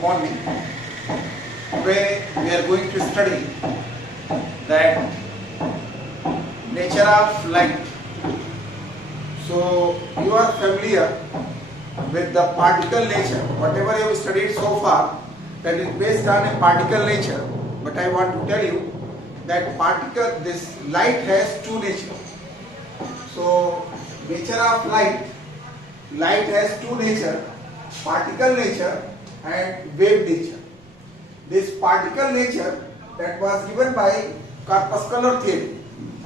morning. Today we are going to study that nature of light. So you are familiar with the particle nature. Whatever you have studied so far, that is based on a particle nature. But I want to tell you that this light has two natures. So nature of light has two nature: particle nature and wave nature. This particle nature that was given by corpuscular theory,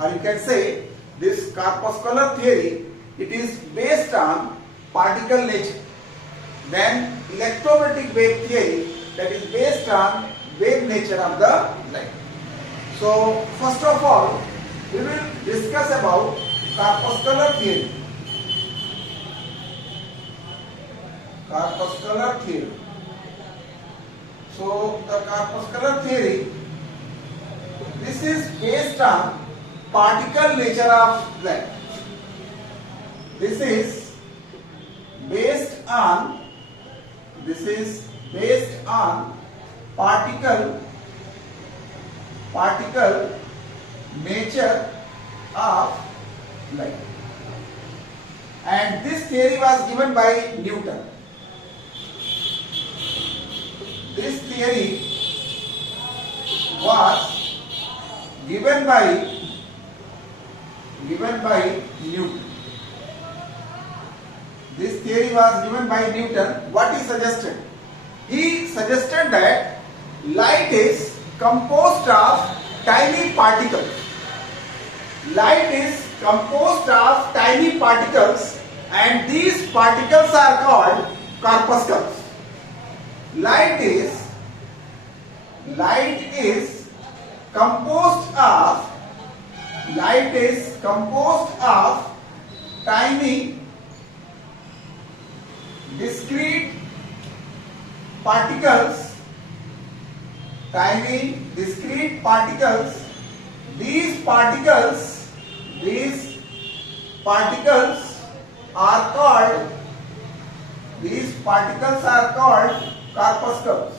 or you can say this corpuscular theory, it is based on particle nature. Then electromagnetic wave theory, that is based on wave nature of the light. So first of all, we will discuss about corpuscular theory. Corpuscular theory. So the corpuscular theory, this is based on particle nature of light. This is based on particle nature of light. And this theory was given by Newton. This theory was given by Newton. This theory was given by Newton. What he suggested? He suggested that light is composed of tiny particles. Light is composed of tiny particles, and these particles are called corpuscles. Light is composed of tiny discrete particles. These particles are called corpuscles.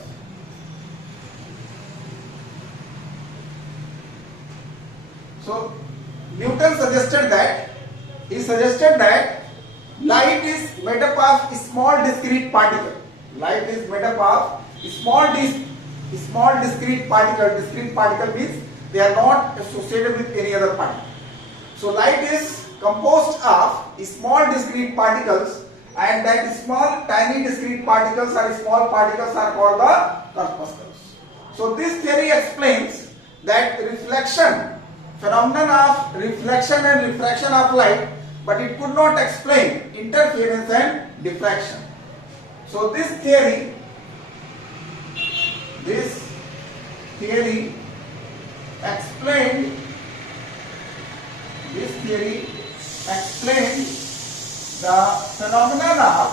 So Newton suggested that light is made up of small discrete particles. Light is made up of small discrete particles. Discrete particle means they are not associated with any other particle. So light is composed of small discrete particles, and that small tiny discrete particles or small particles are called the corpuscles. So this theory explains that phenomenon of reflection and refraction of light, but it could not explain interference and diffraction. So this theory explained the phenomenon of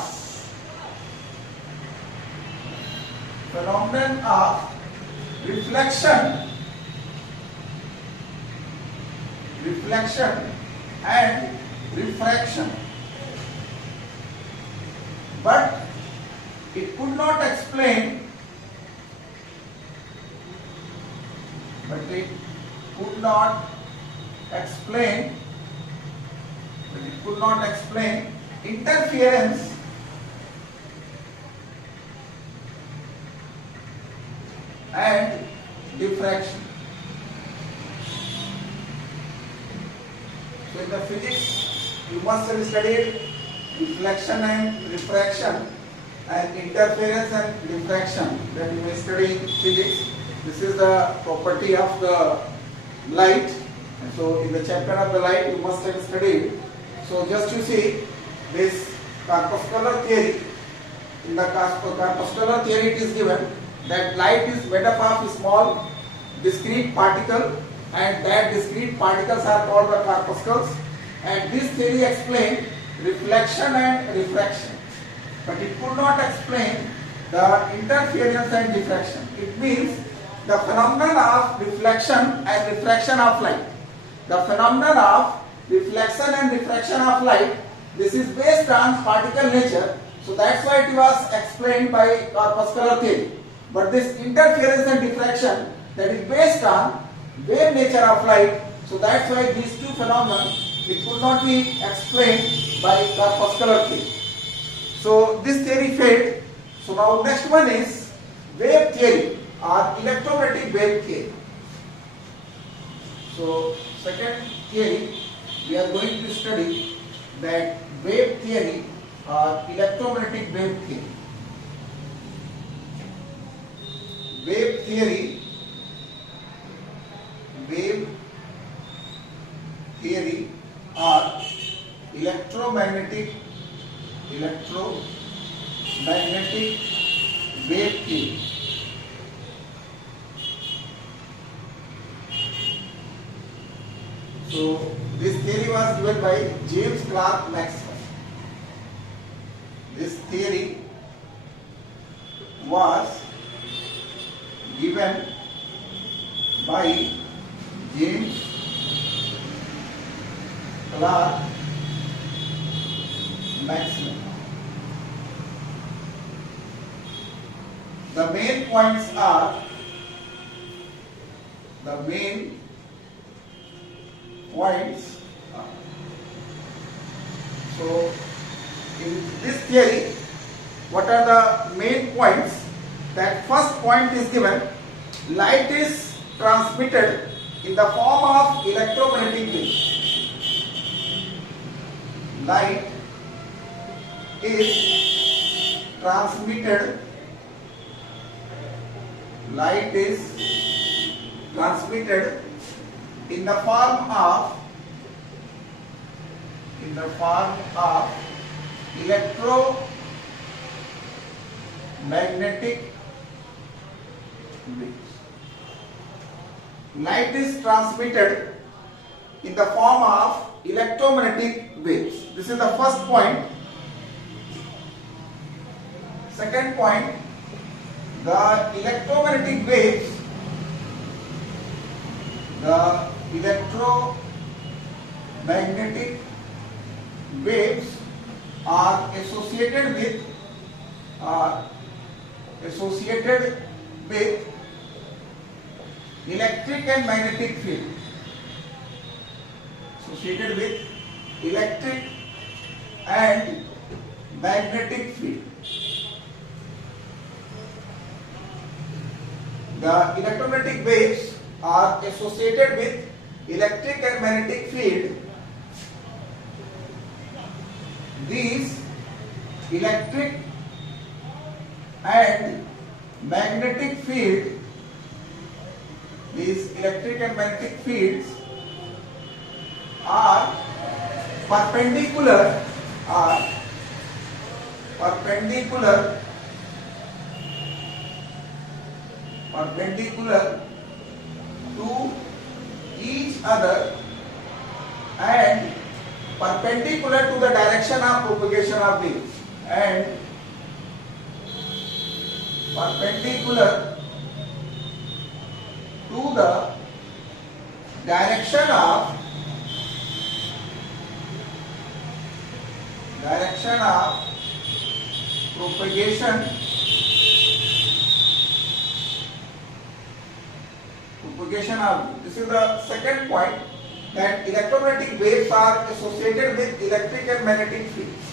reflection and refraction, but it could not explain interference and diffraction. So in the physics, you must have studied reflection and refraction and interference and diffraction. Then you may study in physics. This is the property of the light. And so in the chapter of the light, you must have studied. So just you see this corpuscular theory. In the corpuscular theory, it is given that light is made up of small discrete particle, and that discrete particles are called the corpuscles. And this theory explains reflection and refraction, but it could not explain the interference and diffraction. It means the phenomenon of reflection and refraction of light. The phenomenon of reflection and refraction of light. This is based on particle nature. So that's why it was explained by corpuscular theory. But this interference and diffraction, that is based on wave nature of light. So that's why these two phenomena, it could not be explained by corpuscular theory. So this theory failed. So now next one is wave theory or electromagnetic wave theory. So second theory, we are going to study that wave theory or electromagnetic wave theory. Wave theory or electromagnetic wave theory. So this theory was given by James Clerk Maxwell. This theory was given by James Clerk Maxwell. The main points are so in this theory, what are the main points? That first point is given, light is transmitted in the form of electromagnetic waves. Light is transmitted in the form of electromagnetic waves. Light is transmitted in the form of electromagnetic waves. This is the first point. Second point, the electromagnetic waves are associated with electric and magnetic field. Associated with electric and magnetic field. The electromagnetic waves are associated with electric and magnetic field. These electric and magnetic fields are perpendicular to each other and perpendicular to the direction of propagation of waves, and perpendicular to the direction of propagation of. This is the second point, that electromagnetic waves are associated with electric and magnetic fields.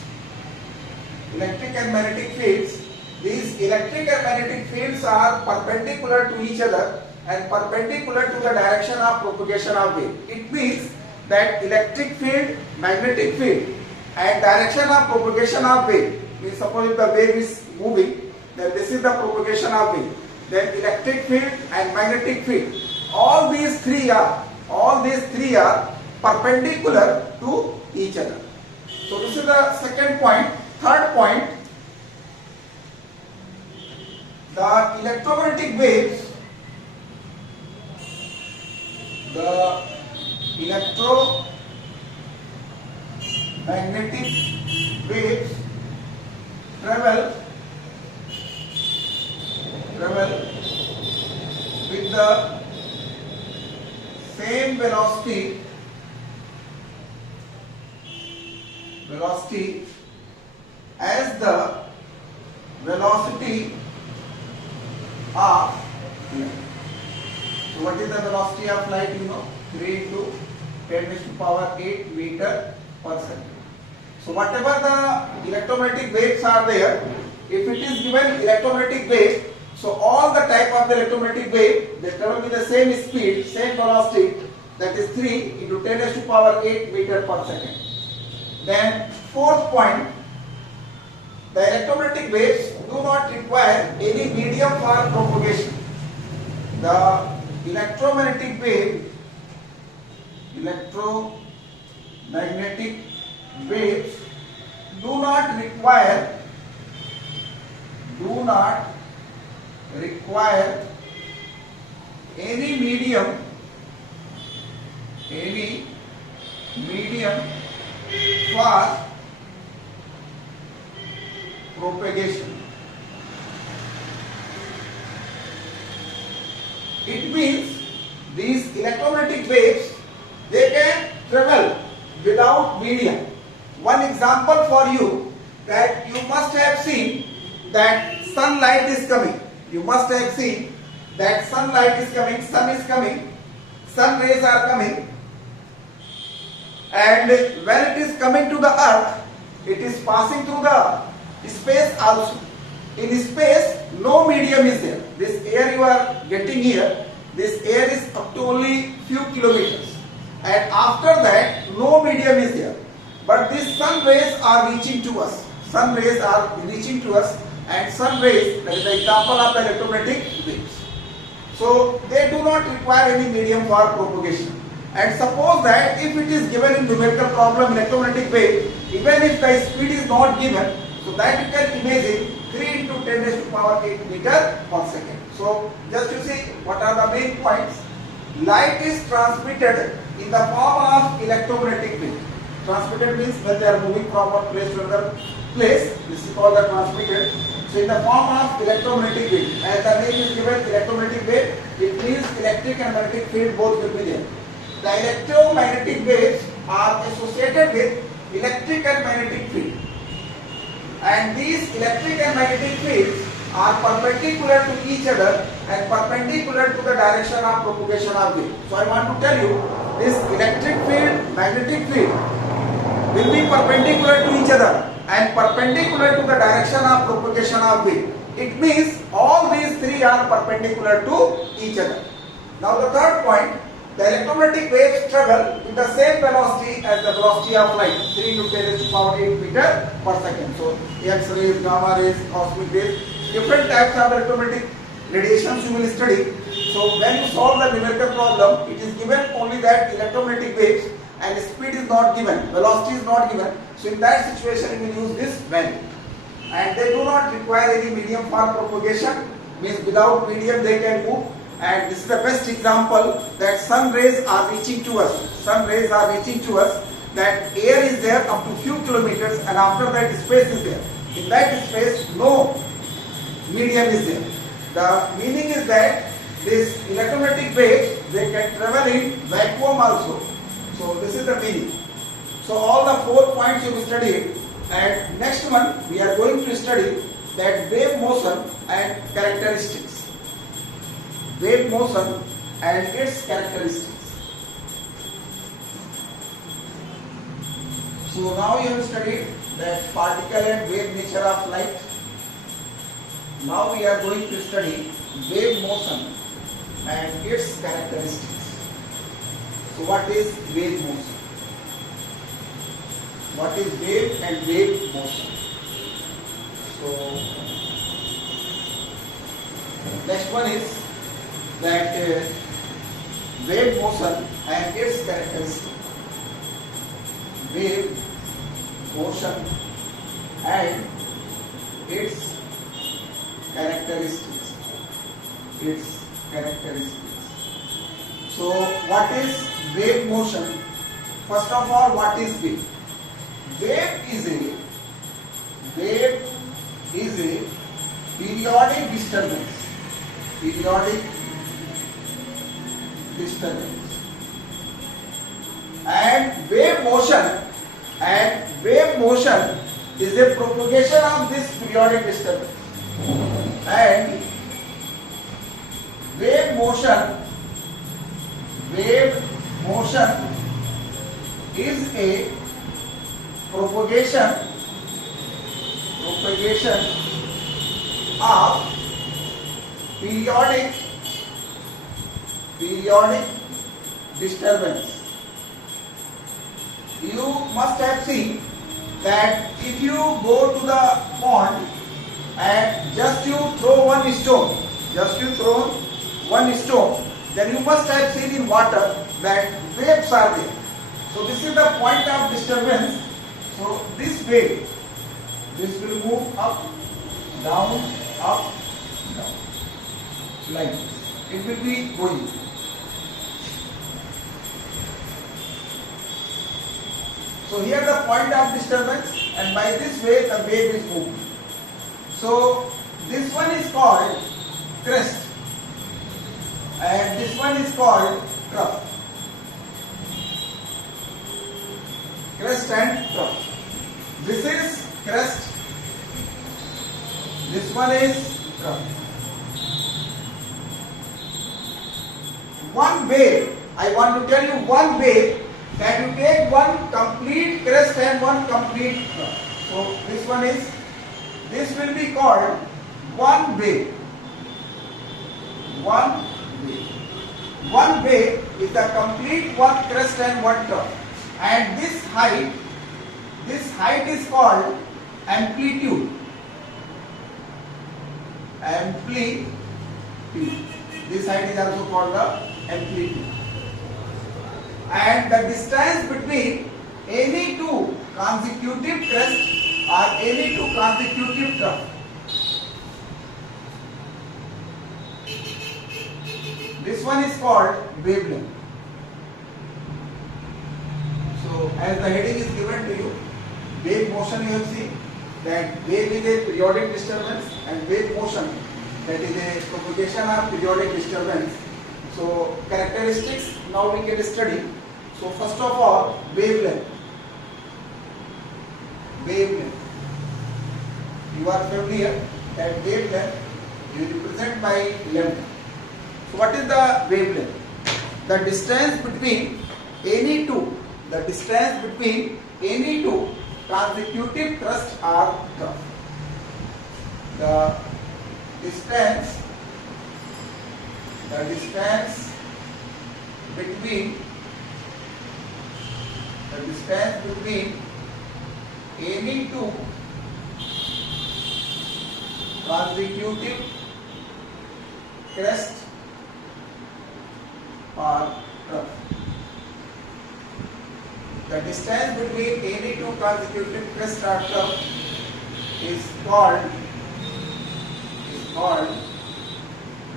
These electric and magnetic fields are perpendicular to each other and perpendicular to the direction of propagation of wave. It means that electric field, magnetic field, and direction of propagation of wave. Means suppose if the wave is moving, then this is the propagation of wave. Then electric field and magnetic field. All these three are perpendicular to each other. So this is the second point. Third point, the electromagnetic waves travel with the same velocity velocity as the velocity of light. So what is the velocity of light? You know, 3 into 10 raised to power 8 meter per second. So whatever the electromagnetic waves are there, if it is given electromagnetic wave, so all the type of the electromagnetic wave, they travel with the same speed, same velocity, that is 3 into 10 raised to power 8 meter per second. Then fourth point, the electromagnetic waves do not require any medium for propagation. The electromagnetic waves do not require any medium for propagation. It means these electromagnetic waves, they can travel without medium. One example for you, that you must have seen that sunlight is coming. You must have seen that sunlight is coming, sun is coming, sun rays are coming, and when it is coming to the earth, it is passing through the space also. In space, no medium is there. This air you are getting here, this air is up to only few kilometers, and after that no medium is there. But these sun rays are reaching to us. Sun rays are reaching to us, and sun rays, that is the example of the electromagnetic waves. So they do not require any medium for propagation. And suppose that if it is given in numerical problem electromagnetic wave, even if the speed is not given, so that you can imagine 3 into 10 raised to power 8 meter per second. So just you see what are the main points. Light is transmitted in the form of electromagnetic wave. Transmitted means when they are moving from one place to another place, this is called the transmitted. So in the form of electromagnetic wave, as the name is given electromagnetic wave, it means electric and magnetic field both will be there. The electromagnetic waves are associated with electric and magnetic field, and these electric and magnetic fields are perpendicular to each other and perpendicular to the direction of propagation of wave. So I want to tell you, this electric field, magnetic field will be perpendicular to each other and perpendicular to the direction of propagation of wave. It means all these three are perpendicular to each other. Now the third point, the electromagnetic waves travel with the same velocity as the velocity of light, 3 into 10 raised to power 8 meter per second. So X-rays, gamma rays, cosmic rays, different types of electromagnetic radiations you will study. So when you solve the numerical problem, it is given only that electromagnetic waves and speed is not given, velocity is not given. So in that situation you will use this value. And they do not require any medium for propagation, means without medium they can move. And this is the best example that sun rays are reaching to us. Sun rays are reaching to us, that air is there up to few kilometers, and after that space is there. In that space no medium is there. The meaning is that this electromagnetic waves, they can travel in vacuum also. So this is the meaning. So all the 4 points you will study, and next one we are going to study that wave motion and characteristics. Wave motion and its characteristics. So now you have studied that particle and wave nature of light. Now we are going to study wave motion and its characteristics. So what is wave motion? What is wave and wave motion? So next one is that wave motion and its characteristics. Wave motion and its characteristics. Its characteristics. So what is wave motion? First of all, what is wave? Wave is a periodic disturbance. Periodic disturbance. And wave motion and wave motion is a propagation of this periodic disturbance, and wave motion is a propagation of periodic disturbance. You must have seen that if you go to the pond and just you throw one stone, then you must have seen in water that waves are there. So this is the point of disturbance. So this wave, this will move up, down, like this. It will be going. So here the point of disturbance, and by this way the wave is moving. So this one is called crest, and this one is called trough. Crest and trough. This is crest. This one is trough. One wave, I want to tell you one wave, that you take one complete crest and one complete trough. So this will be called one wave. One wave is the complete one crest and one trough. And this height is called amplitude. This height is also called the amplitude. And the distance between any two consecutive crests or any two consecutive troughs. This one is called wavelength. So as the heading is given to you, wave motion, you have seen that wave is a periodic disturbance, and wave motion, that is a propagation of periodic disturbance. So characteristics now we can study. So first of all, wavelength. You are familiar that wavelength you represent by lambda. So what is the wavelength? The distance between any two consecutive thrusts are trough. The distance between any two consecutive crests are trough. The distance between any two consecutive crests or trough is called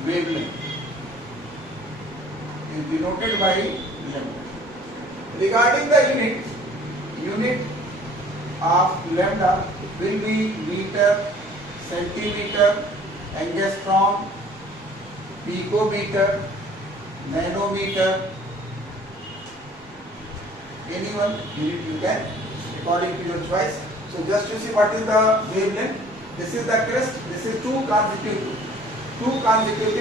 wavelength. Is denoted by lambda. Regarding the unit of lambda will be meter, centimeter, angstrom, picometer, nanometer. Anyone unit you can according to your choice. So just to see what is the wavelength. This is the crest. This is two consecutive.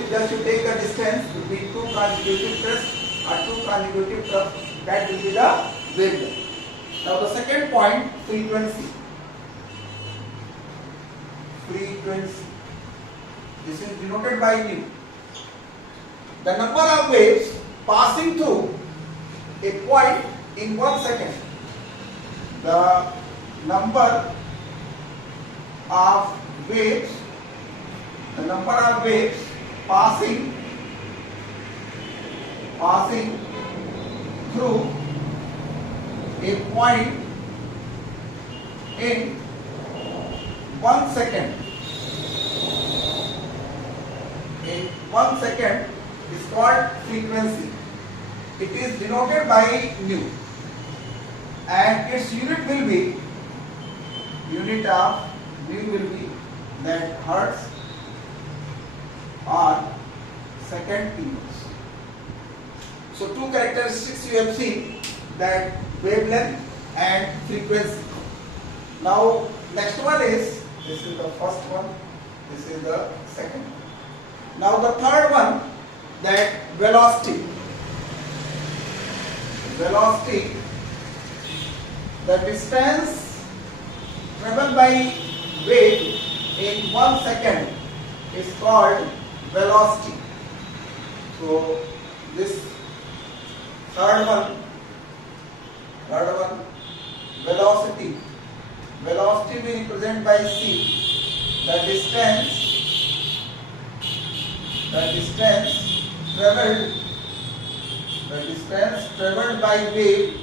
Just you take the distance between two consecutive crests or two consecutive troughs. That will be the wavelength. Now the second point, frequency. This is denoted by nu. The number of waves passing through a point in 1 second. The number of waves passing through a point in 1 second. In 1 second is called frequency. It is denoted by nu, and its unit will be that hertz or second inverse. So two characteristics you have seen, that wavelength and frequency. Now next one is, this is the first one, this is the second one. Now the third one, that velocity. Velocity, the distance traveled by wave in 1 second is called velocity. So this third one, velocity. Velocity we represent by c. The distance traveled by wave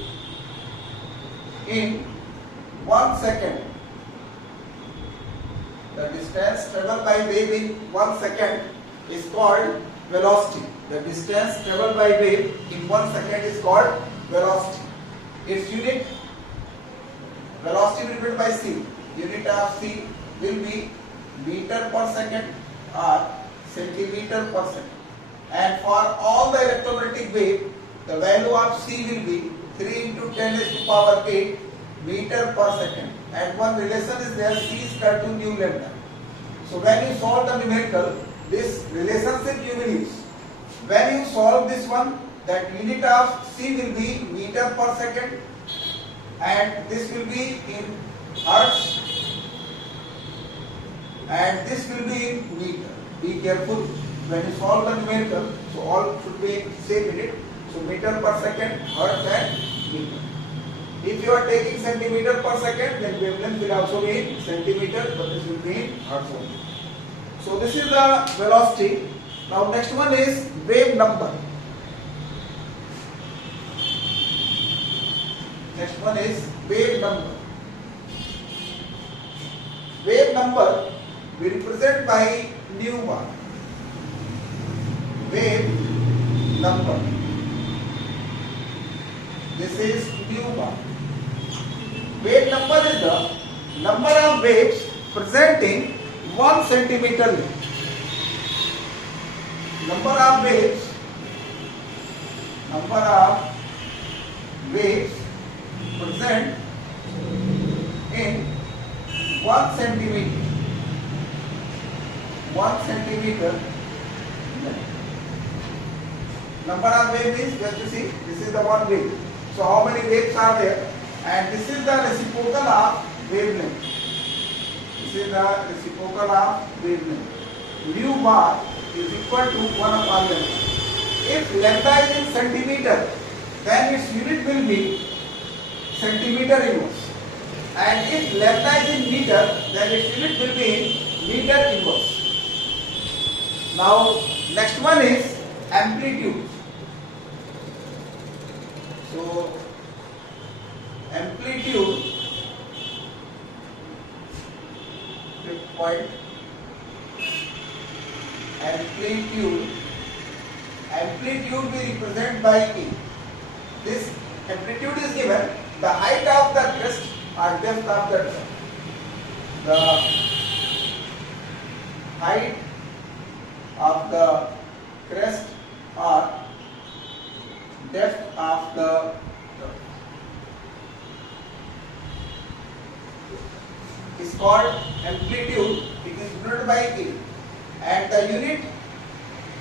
in 1 second. The distance traveled by wave in 1 second is called velocity. The distance traveled by wave in 1 second is called velocity. Its unit, velocity divided by c. Unit of c will be meter per second or centimeter per second. And for all the electromagnetic wave, the value of c will be 3 into 10 raised to power 8 meter per second. And one relation is there, c is equal to nu lambda. So when you solve the numerical, this relationship you will use. When you solve this one, that unit of c will be meter per second and this will be in hertz and this will be in meter. Be careful when you solve the numerical, so all should be in same unit. So meter per second, hertz and meter. If you are taking centimeter per second, then wavelength will also be in centimeter, but this will be in hertz only. So this is the velocity. Now next one is wave number. Next one is wave number. Wave number we represent by nu bar. Wave number. This is nu bar. Wave number is the number of waves presenting 1 centimeter length. Number of waves present in 1 centimeter. 1 centimeter length. Number of waves is, just to see, this is the one wave. So how many waves are there? And this is the reciprocal of wavelength. This is the reciprocal of wavelength. Nu bar is equal to 1 upon lambda. If lambda is in centimeter, then its unit will be centimeter inverse. And if lambda is in meter, then its unit will be in meter inverse. Now next one is amplitude. So amplitude, fifth point, amplitude we represent by E. This amplitude is given the height of the crest or depth of the crest. The height of the crest or depth of the is called amplitude. It is denoted by A, and the unit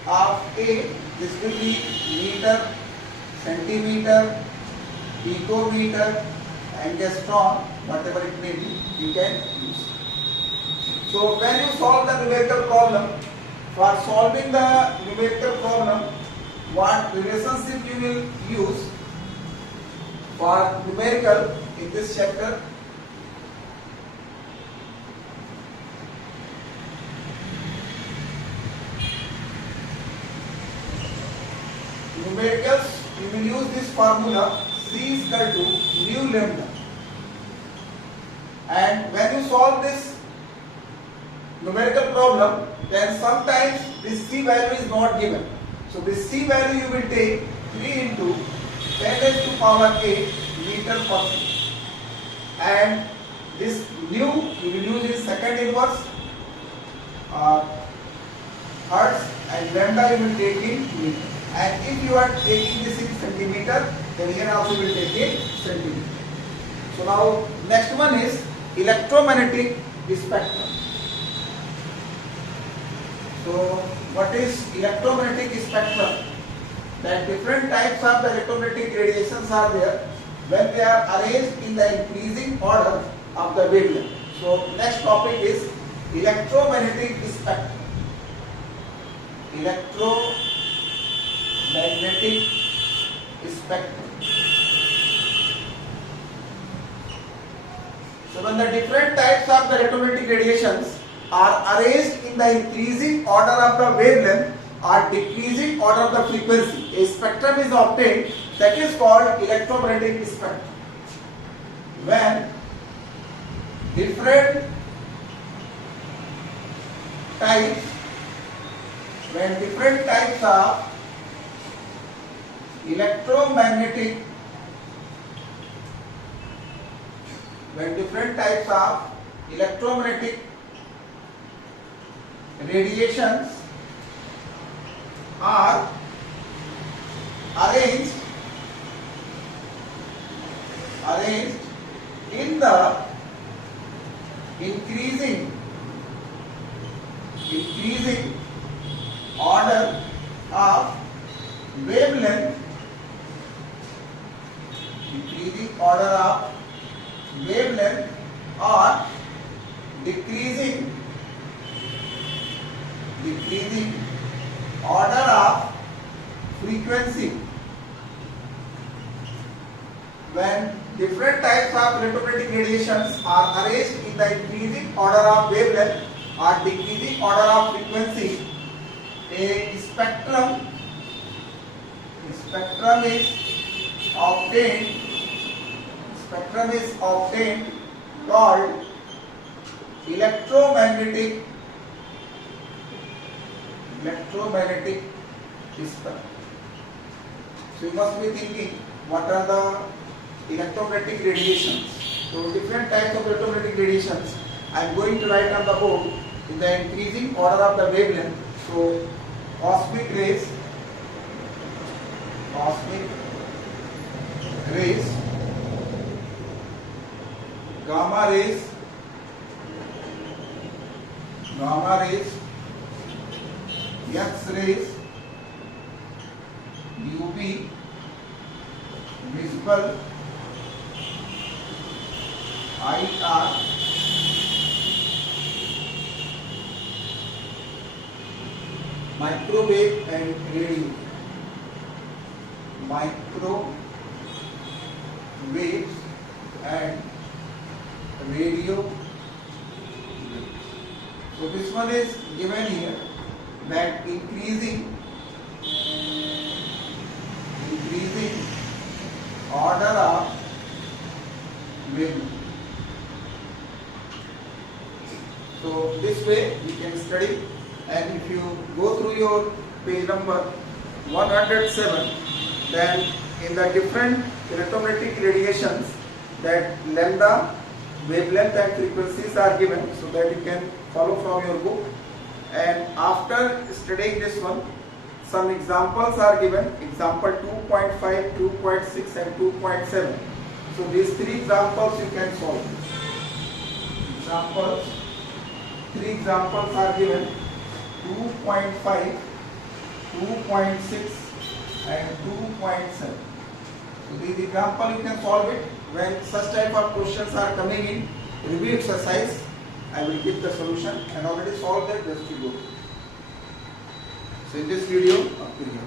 of A, this will be meter, centimeter, picometer, angstrom, whatever it may be, you can use. So when you solve the numerical problem, for solving the numerical problem, what relationship you will use for numerical in this chapter? Numericals, you will use this formula, C is equal to nu lambda. And when you solve this numerical problem, then sometimes this C value is not given. So this C value you will take 3 into 10 raised to power 8 meter per second. And this nu you will use in second inverse, hertz, and lambda you will take in meter. And if you are taking this in centimeter, then here also you will take in centimeter. So now next one is electromagnetic spectrum. So what is electromagnetic spectrum? That different types of the electromagnetic radiations are there when they are arranged in the increasing order of the wavelength. So next topic is electromagnetic spectrum. Electromagnetic spectrum. So when the different types of the electromagnetic radiations are arranged in the increasing order of the wavelength or decreasing order of the frequency, a spectrum is obtained that is called electromagnetic spectrum. When different types of electromagnetic radiations are arranged in the increasing order of wavelength, or decreasing order of frequency. When different types of electromagnetic radiations are arranged in the increasing order of wavelength or decreasing order of frequency, a spectrum is obtained called electromagnetic spectrum. So you must be thinking, what are the electromagnetic radiations? So different types of electromagnetic radiations I am going to write on the board in the increasing order of the wavelength. So cosmic rays, gamma rays, X-rays, UV, visible, IR, microwave and radio. Microwaves and radio. So this one is given here, that increasing order of wavelength. So this way we can study, and if you go through your page number 107, then in the different electromagnetic radiations, that lambda, wavelength and frequencies are given, so that you can follow from your book. And after studying this one, some examples are given, example 2.5, 2.6 and 2.7. So these three examples you can solve. Three examples are given, 2.5, 2.6 and 2.7. So these examples you can solve it. When such type of questions are coming in review exercise, I will give the solution, and already solved that, just to go. So in this video, up to here.